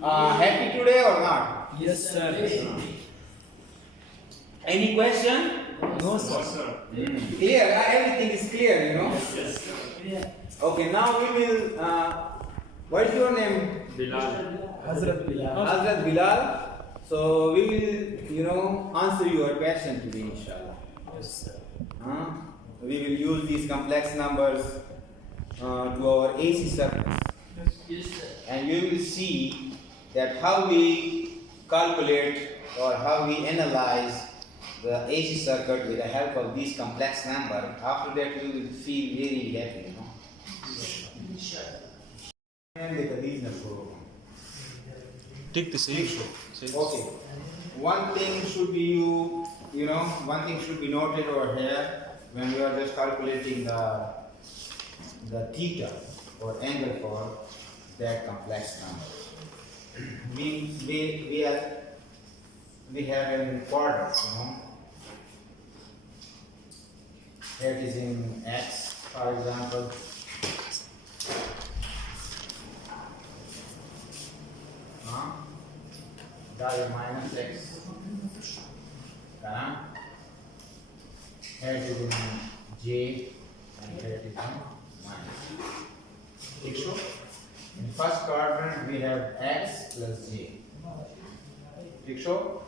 Happy today or not? Yes, sir. Any question? No, sir. Clear? Everything is clear, you know? Yes, sir. Okay, now we will. What is your name? Bilal. Hazrat Bilal. Hazrat Bilal. So we will, answer your question today, inshallah. Yes, sir. We will use these complex numbers to our AC circuits. Yes, sir. And you will see that how we calculate or how we analyze the AC circuit with the help of these complex numbers. After that, you will feel very happy, you know. And the condition of Take the same. okay. One thing should be one thing should be noted over here when we are just calculating the theta or angle for that complex number. We have in quadrants, That is in x, for example. That is minus x. That is in j and that is in minus. So, in first quadrant we have x plus j. So,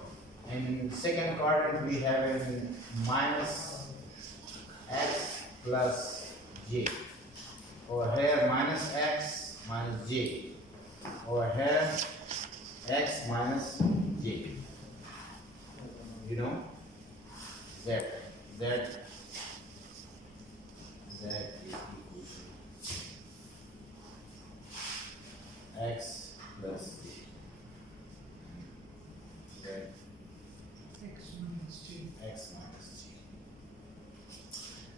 in second quadrant we have in minus x plus j. Over here minus x minus j. Over here x minus j. Z is equal to x plus j. Z x minus j.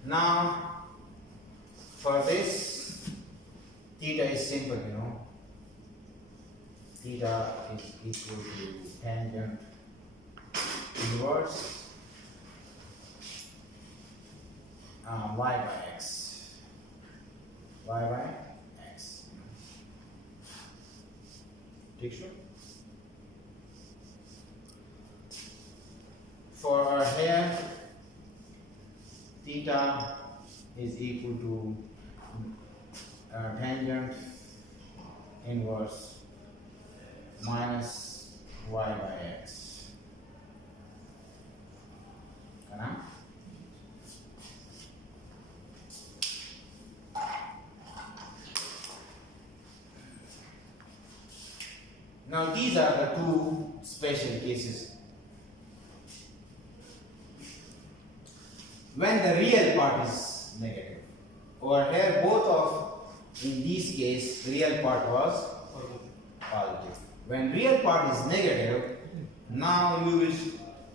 Now for this theta is simple, Theta is equal to tangent inverse y by x. Y by x. Picture? For our hair, theta is equal to tangent inverse minus y by x. Now these are the two special cases. When the real part is negative. Over here in this case, real part was positive. When real part is negative, now you will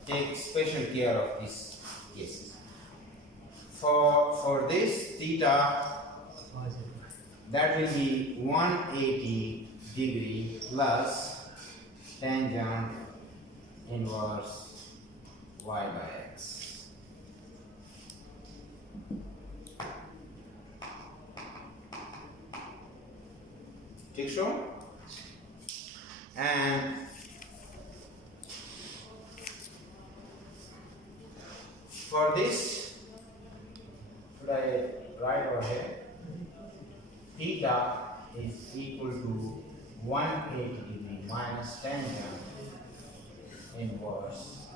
take special care of these cases. For this theta, that will be 180 degree plus tangent inverse y by x. Picture? And for this, should I write over here? Theta is equal to 180 degree minus tangent inverse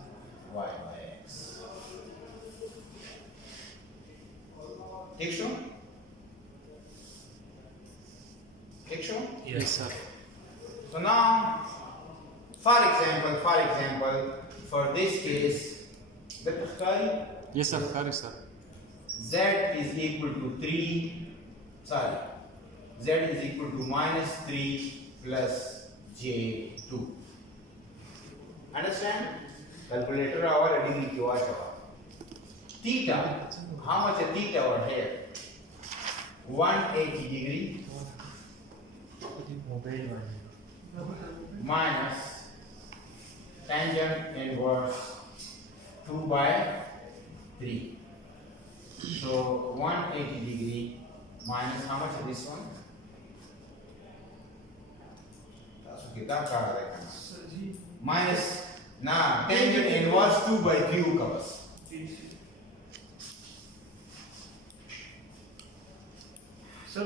y by x. Picture? Picture? Yes, sir. So now, for example, for this case, Yes, sir. Sorry, sir. z is equal to z is equal to minus 3 plus j2. Understand? Calculator our degree ki watch our. Theta, how much is theta over here? 180 degree minus tangent inverse 2 by 3. So 180 degree minus how much is this one? क्या कहा देखना minus ना tangent inverse 2/3 का बस sir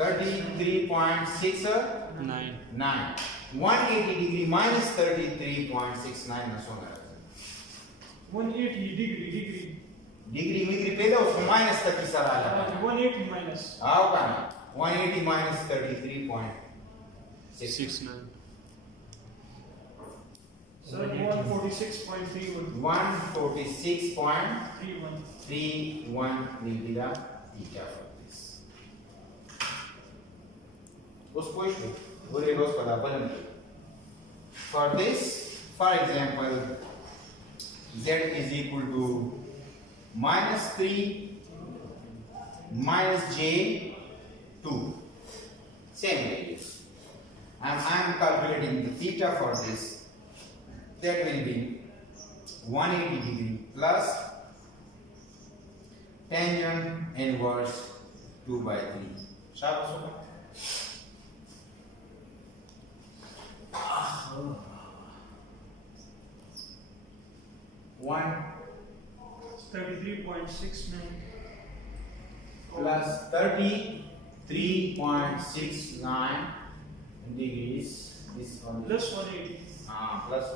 33.69 9. 180 degree minus 33.69 ना सोना 180 degree degree मिग्री पहले उसको माइनस तक की सर आ जाता 180 माइनस आओ का ना 180 minus 33.69 69. Sir 146.31 146.31 will be the theta for this. Us question where goes pada balan. For this, for example, z is equal to minus 3 minus j 2. Same values. And I am calculating the theta for this. That will be 180 degree plus tangent inverse 2/3. Sharp also. One 33.69 plus 33.69 degrees. This one plus 180 plus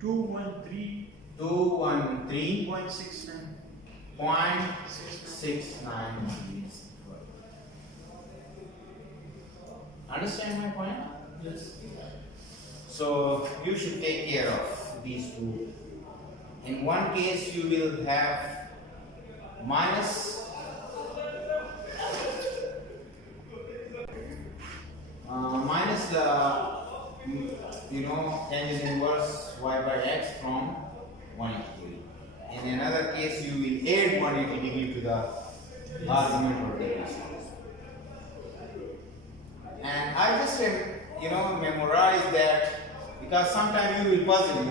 213.69 213.69 degrees. Understand my point? yes So you should take care of these two. In one case you will have minus minus the tangent inverse y by x from 180 degree. In another case you will add 180 degree to the argument or derivation. And I just memorize that because sometimes you will puzzle,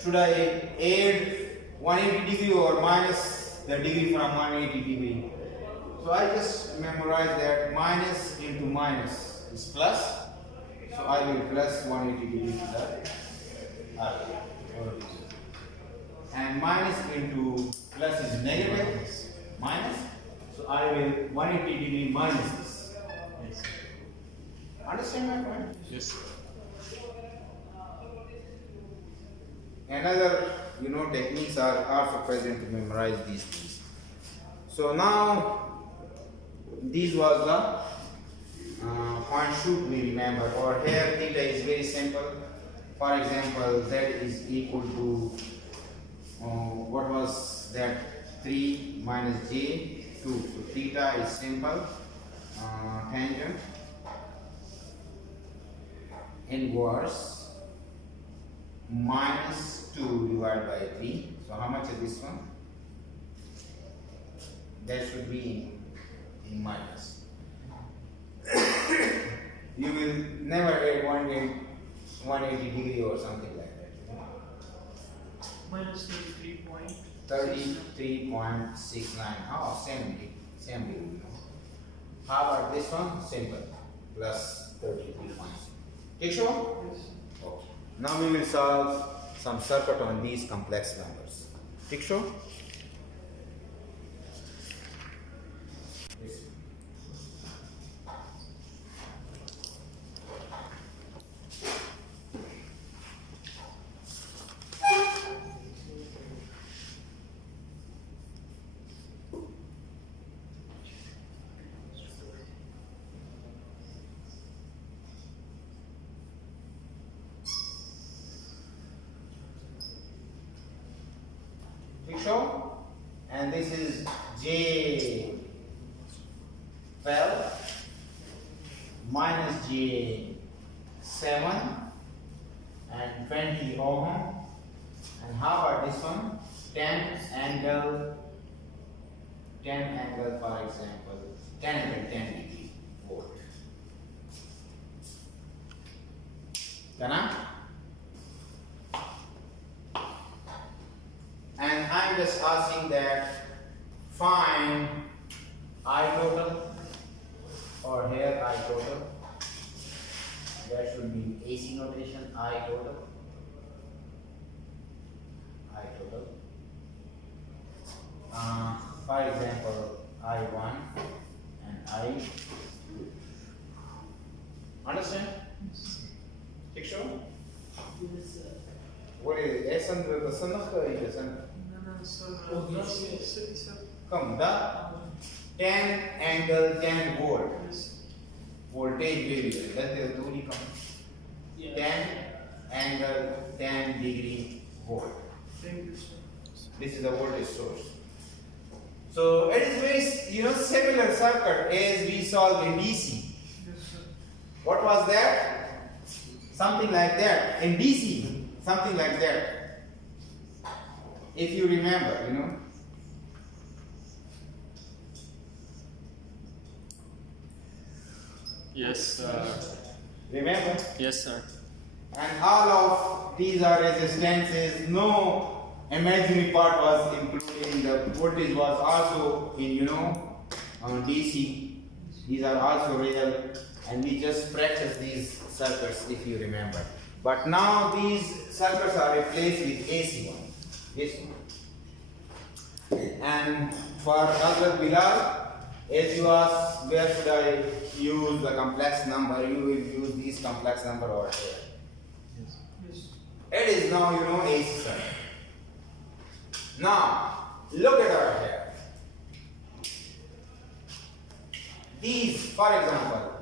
should I add 180 degree or minus the degree from 180 degree? So I just memorize that minus into minus is plus, so I will plus 180 degree to the argument. And minus into plus is negative, minus, so I will 180 degree minus this. Understand my point? Yes. Another techniques are also present to memorize these things. So now this was the point should we remember, or here theta is very simple. For example, z is equal to what was that 3 minus j 2. So theta is simple, tangent inverse minus 2 divided by 3. So how much is this one? That should be in minus. You will never add 180 degree or something like that. minus 33.69 33.69. Oh, same degree. How about this one? Simple. Plus 33.6. Take sure? yes Okay. Now we will solve some circuit on these complex numbers. Take sure? Yes. Take sure? And this is J12 minus J7 and 20 ohm. And how about this one? 10 angle, for example, 10 angle 10 degree volt. Dana? And I'm just asking that find I total or here I total. That should be AC notation, I total. I total. For example, I1 and I2. Understand? Picture? Yes, sir. What is S under the sun of the sun? Oh, yes. Come, the tan angle tan volt. Voltage variable. That's the only come. Yeah. Tan angle 10 degree volt. Thank you, sir. This is the voltage source. So it is very similar circuit as we solved in DC. Yes, sir. What was that? Something like that. In DC, something like that. If you remember, Yes, sir. Remember? Yes, sir. And all of these are resistances. No imaginary part was included. The voltage was also in, on DC. These are also real. And we just practice these circuits if you remember. But now these circuits are replaced with AC one. Yes. And for Hazrat Bilal, as you ask, where should I use the complex number? You will use this complex number over here. Yes. It is now, AC circuit. Now, look at over here. These, for example,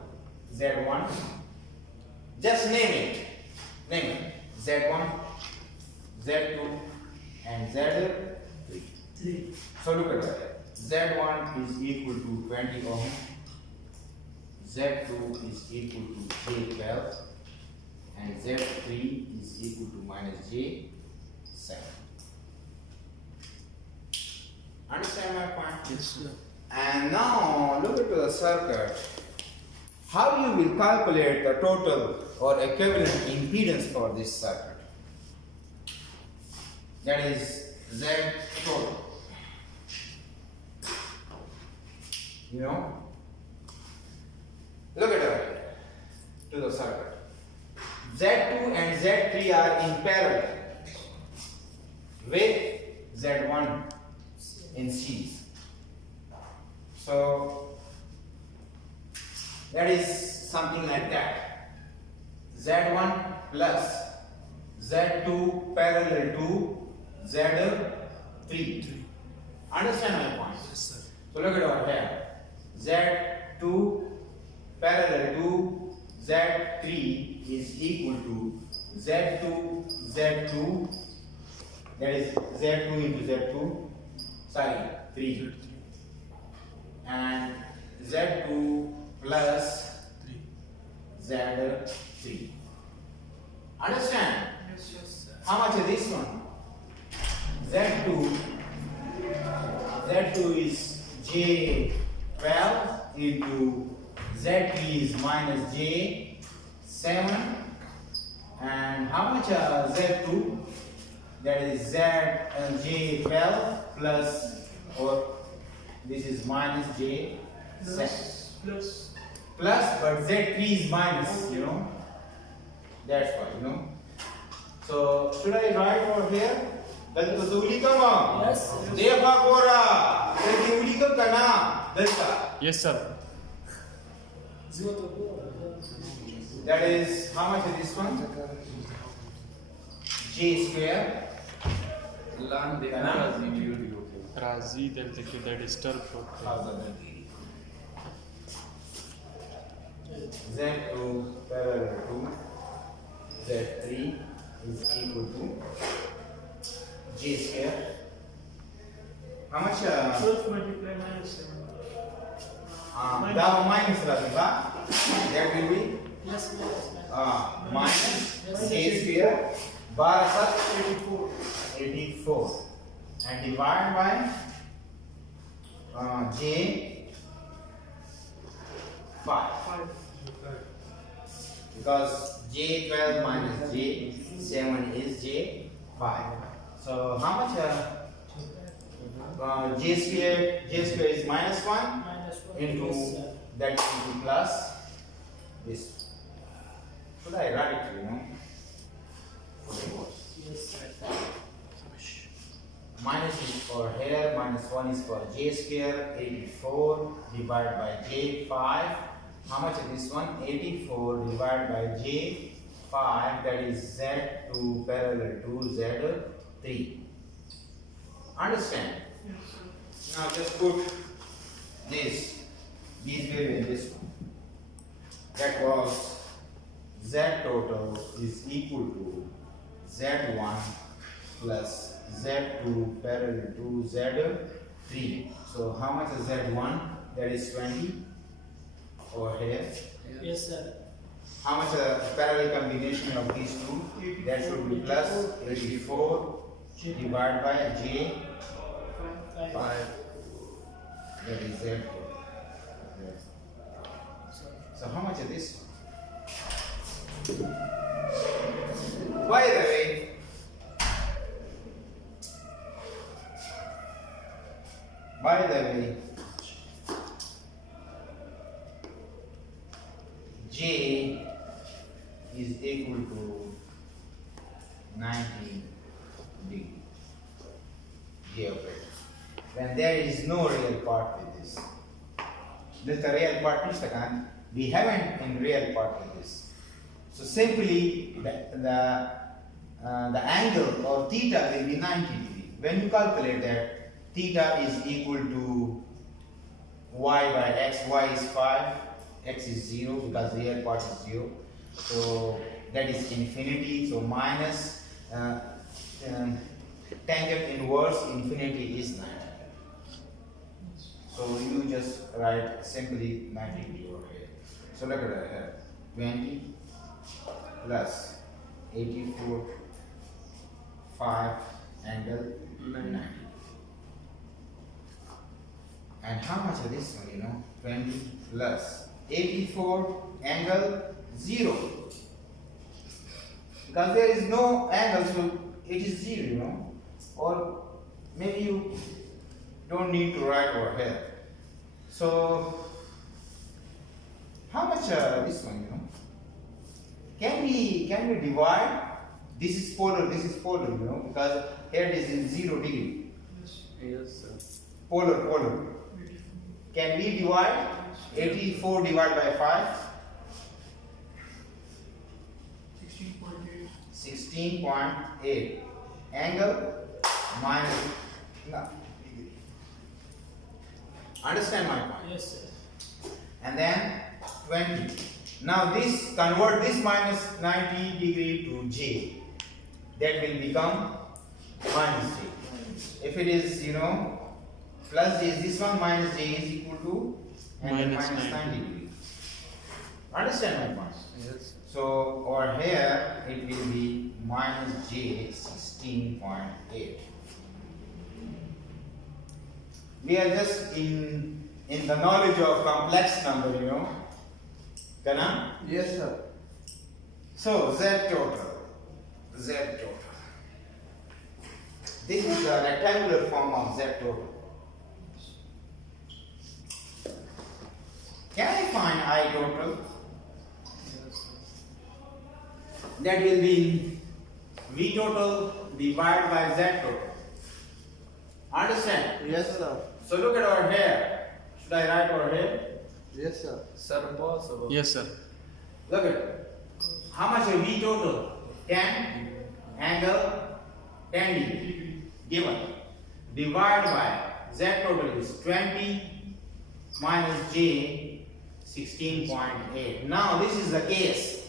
Z1, just name it. Name it. Z1, Z2, and Z3. 3. So look at that. Z1 is equal to 20 ohm. Z2 is equal to J12. And Z3 is equal to minus J7. Understand my point? Yes, sir. And now look at the circuit. How you will calculate the total or equivalent impedance for this circuit? That is Z total. Look at it to the circuit. Z2 and Z3 are in parallel with Z1 in series. So that is something like that. Z1 plus Z2 parallel to Z3. Understand my point? Yes, sir. So look at over here. Z2 parallel to Z3 is equal to Z2, that is Z2 into Z2, sorry, 3. And Z2 plus 3. Z3. Understand? Yes, yes, sir. How much is this one? Z2 is J12 into Z3 is minus J7. And how much Z2? That is J12 plus, or this is minus J7. Plus. Plus, but Z3 is minus, That's why, So, should I write over here? Yes, sir. Yes, sir. 0 to 4. That is, how much is this one? J square. Razi, then that is turbo. Z2 parallel to Z3 is equal to J square. How much? 12 multiplied minus 7. Minus that will be Yes, minus A square bar 84. 84 and divide by J 5 because J12 minus J7 is J5. So how much J square is minus 1 minus 1 into plus, that will be plus this. Should I write it, you know? Yes, sir. Minus is for here, minus 1 is for j square, 84 divided by j 5. How much is this one? 84 divided by j 5, that is z2 parallel to z3. Understand? Yes, sir. Now just put these value in this one. That was z total is equal to z1 plus z2 parallel to z3. So how much is z1? That is 20 over here. Yes, sir. How much a parallel combination of these two? That should be plus 84 divided by j 5. That is z2. So how much is this one? By the way, j is equal to 90 degree. J operator. When there is no real part with this. This is the real part, Mr. Khan. We haven't in real part with this. So simply the angle or theta will be 90 degree. When you calculate that, theta is equal to y by x. Y is 5, x is 0 because real part is 0. So that is infinity. So minus tangent inverse infinity is 90. So you just write simply 90 degree over here. So look at that here. 20 plus 84, 5 angle 90. And how much is this one, you know? 20 plus 84 angle 0. Because there is no angle, so it is 0, you know. Or maybe you don't need to write over here. So how much this one, you know? Can we divide? This is polar, you know, because here it is in 0 degree. Yes, sir. Polar. Can we divide 84 divided by 5? 16.8. 16.8. Angle minus no. Understand my point? Yes, sir. And then 20. Now this, convert this minus 90 degree to j. That will become minus j. If it is, you know, plus j is this one, minus j is equal to and then Minus minus 90. 90 degree. Understand my point? Yes. So over here it will be minus j 16.8. We are just in the knowledge of complex number, you know. Kana? Yes, sir. So Z total. This is the rectangular form of Z total. Can I find I total? That will be V total divided by Z total. Understand? Yes, sir. So look at over here. Should I write over here? Yes, sir. Sir, possible. Yes, sir. Look at it. How much is V total? 10 angle 10 degree given. Divide by Z total is 20 minus J 16.8. Now this is the case.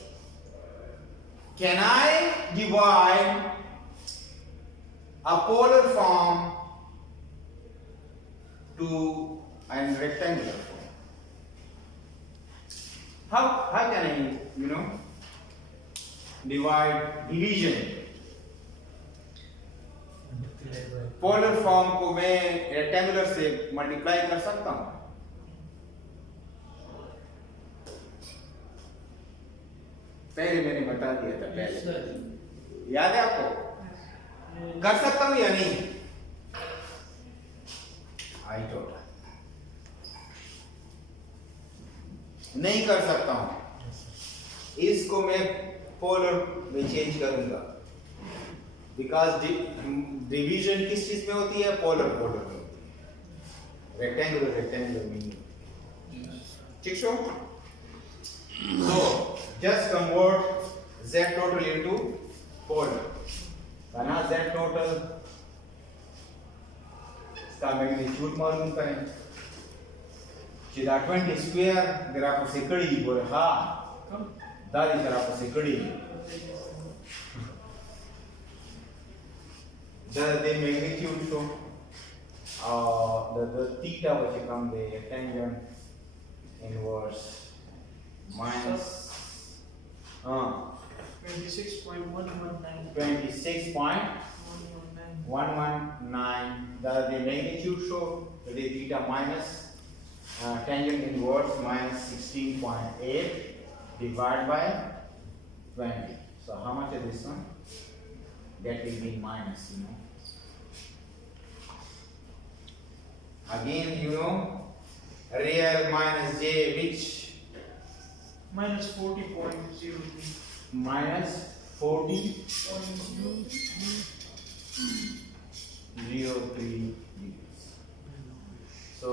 Can I divide a polar form to a rectangular form? How can I, you know, divide division? Polar form को मैं rectangular से multiply कर सकता हूं? पहले मैंने बता दिया था पहले, याद है आपको? कर सकता हूं या नहीं? आई टोटल नहीं कर सकता हूँ, इसको मैं पोलर में चेंज करूंगा, बिकॉज डिवीजन किस चीज में होती है? पोलर में होती है, रेक्टेंगुलर में नहीं। ठीक सो? So just convert z total into polar. बना z total, इसका मैग्नीट्यूड मालूम करें। चिदा 20 स्क्वायर अगर आपको सिकड़ी बोले हाँ दादी अगर आपको सिकड़ी the magnitude so the theta which become the tangent inverse minus 26.119. 26.119 the magnitude show the theta minus tangent inverse minus 16.8 divided by 20. So how much is this one? That will be minus, you know. Again, you know, real minus j which? Minus 40.03. Minus 40.03 degrees. So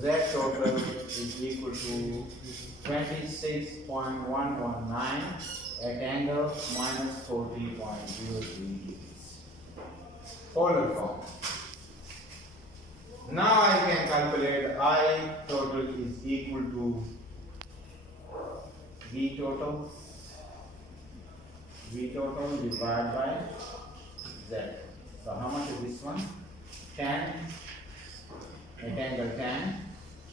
z total is equal to 26.119 at angle minus 40.03 degrees. Polar form. Now I can calculate I total is equal to V total divided by Z. So how much is this one? 10 at angle 10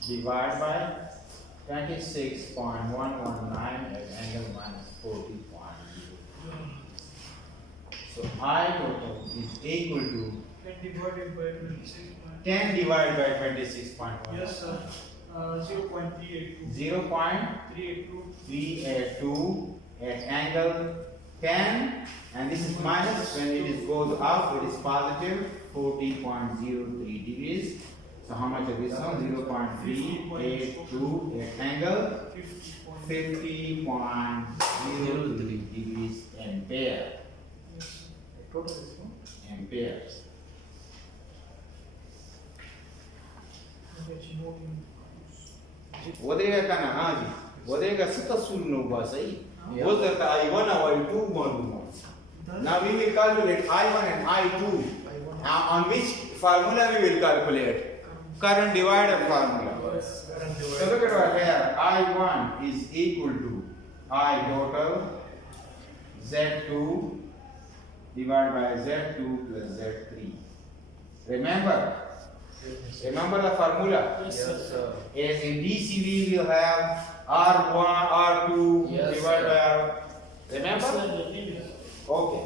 divided by 26.119 at angle minus 40.0. So I total is equal to 10 divided by 26. 10 divided by 26.1. Yes, sir. 0.382. 0.382 382. at angle 10, and this is minus. When it goes up, it is positive 40.03 degrees. So how much is this one? 0.382 at angle 50.03 degrees ampere. Total is one. Amperes. وده كان عادي وده كان 6 سنو باسي وده I1 or I2 معلومات. Now we will calculate I1 and I2. On which formula we will calculate? Current divider formula. So look at what here. I1 is equal to I total Z2 divided by Z2 plus Z3. Remember the formula? Yes, sir. As in DCV we will have R1, R2 divided by R. Remember? Okay.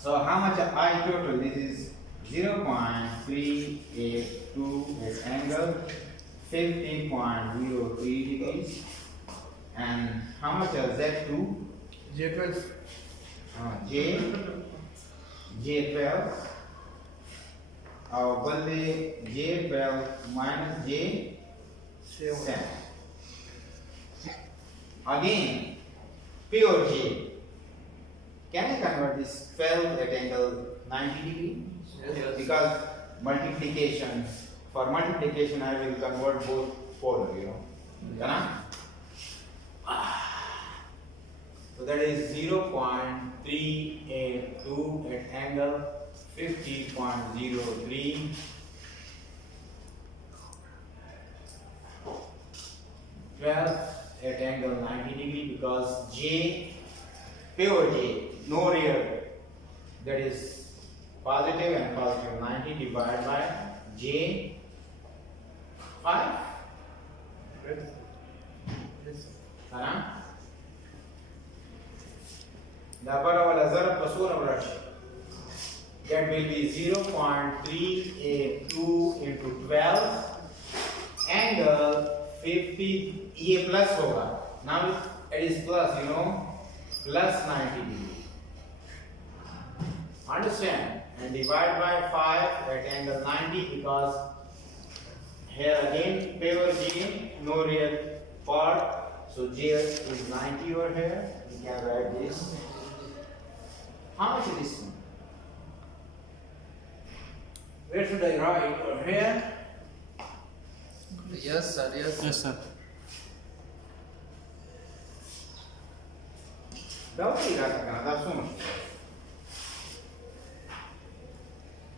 So how much I total? This is 0.382 at angle 50.03 degrees. And how much is Z2? J12. J12. Our बदले J12 minus J7. Again, pure J. Can I convert this 12 at angle 90 degree? Yes. Because multiplication, for multiplication I will convert both polar, you know. Can I? So that is 0.382 at angle 50.03. At angle 90 degree because J, pure J, no real, that is positive and positive 90 divided by J 5. That will be 0.382 into 12 angle 50 ये plus होगा. Now it is plus, you know, plus 90 degree. Understand? And divide by 5 at angle 90 because here again pure J, no real part. So JS is 90 over here. We can write this. How much is this one? Where should I write? Over here? Yes, sir. Yes. Yes, sir. Double that's so much.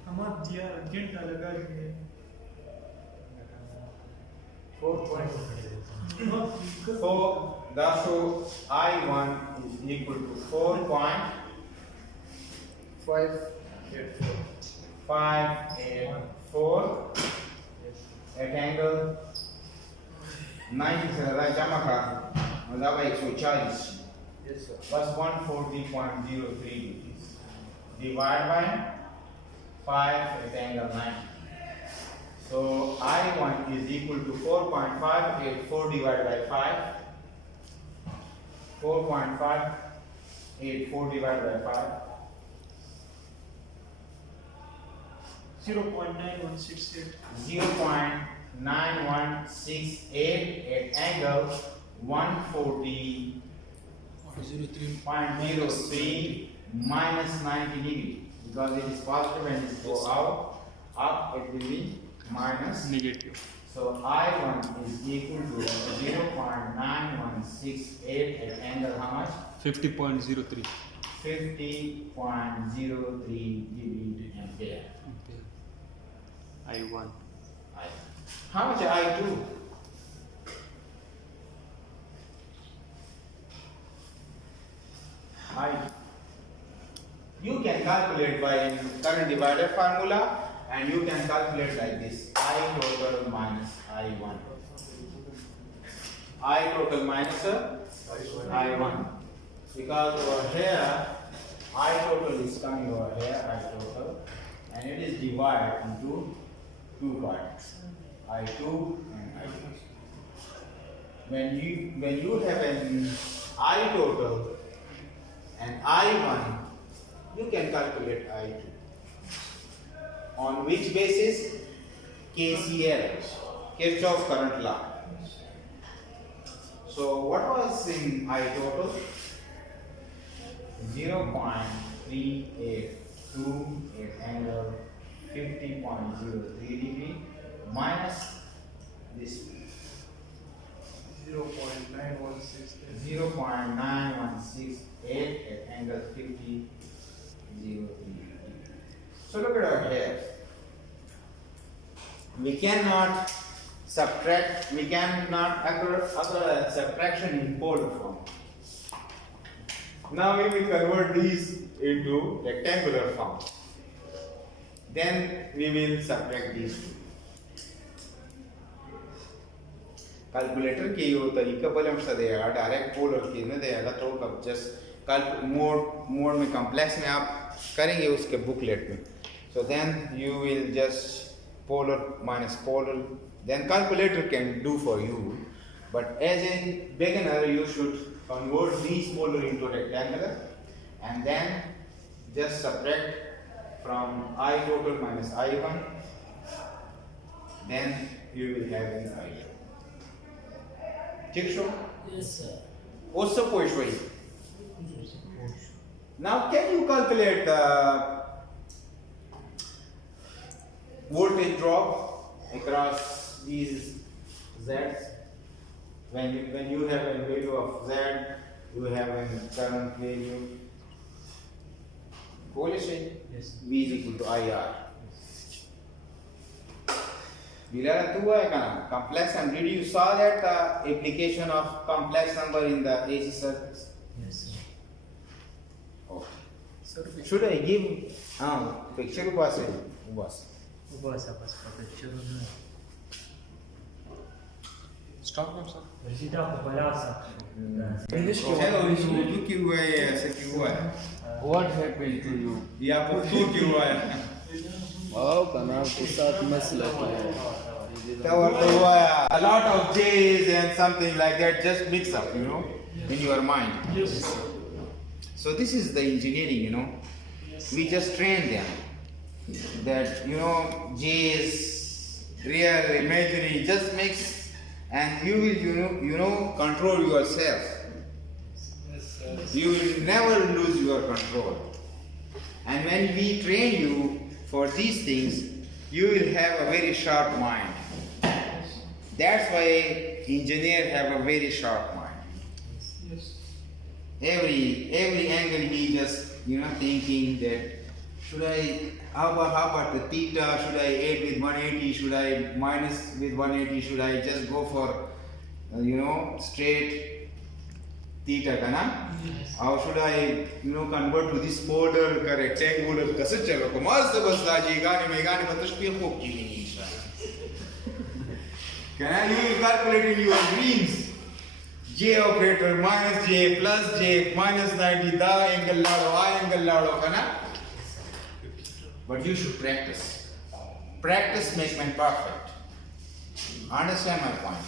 हमारा दिया घंटा लगा के 4.4. So that's so I1 is equal to 4.584 at angle 90 से ज़्यादा जमा करा मतलब 140 Yes, sir. plus 140.03 degrees divided by 5 at angle 90. So I1 is equal to 4.584 divided by 5. 4.584 divided by 5. 0.9168 0.9168 at angle 140.03 minus 90 degree, because it is positive and it go out, up it will be minus. Negative. So I1 is equal to 0.9168 at angle how much? 50.03. 50.03 degree ampere. Okay. I1. How much I2? You can calculate by current divider formula, and you can calculate like this: I total minus I1. I total minus I1. Because over here, I total is coming over here, I total, and it is divided into two parts, I2 and I1. When you have an I total and I1, you can calculate I2. On which basis? KCL, Kirchhoff current law. So what was in I total? 0.382 at angle 50.03 degree minus this 0.9168 at angle 50.03 degree. So look at our here. We cannot subtract, we cannot occur subtraction in polar form. Now we will convert these into rectangular form. Then we will subtract these two. Calculator के यो तरीका पहले हम देगा direct polar की न देगा तो कब जस्ट मोड में कॉम्प्लेक्स में आप करेंगे उसके बुकलेट में. So then you will just polar minus polar, then calculator can do for you, but as a beginner you should convert these polar into rectangular and then just subtract from I total minus I1, then you will have an I2. Yes, sir. Also, now, can you calculate the voltage drop across these Z's? When you have a value of Z, you have a current value. Yes. V is equal to IR. Complex and did you saw that application of complex number in the AC circuits? Yes, sir. Okay. Sir, Should I give picture was picture Stop now, sir. What happened to you? Oh, kana ke saath masla hai. There were a lot of J's and something like that just mix up, in your mind. Yes. So this is the engineering, We just train them that, J's, real, imaginary, just mix and you will control yourself. You will never lose your control. And when we train you for these things, you will have a very sharp mind. That's why engineers have a very sharp mind. Yes. Every angle he just thinking that how about the theta, should I add with 180, should I minus with 180, should I just go for straight theta kana? Or should I convert to this folder ka rectangular kase chalo ko mast bas daji gani but tashbih khub ki nahi can you calculate in your dreams? J operator minus J plus J minus 90 da angle lado kana? But you should practice. Practice makes man perfect. Understand my point?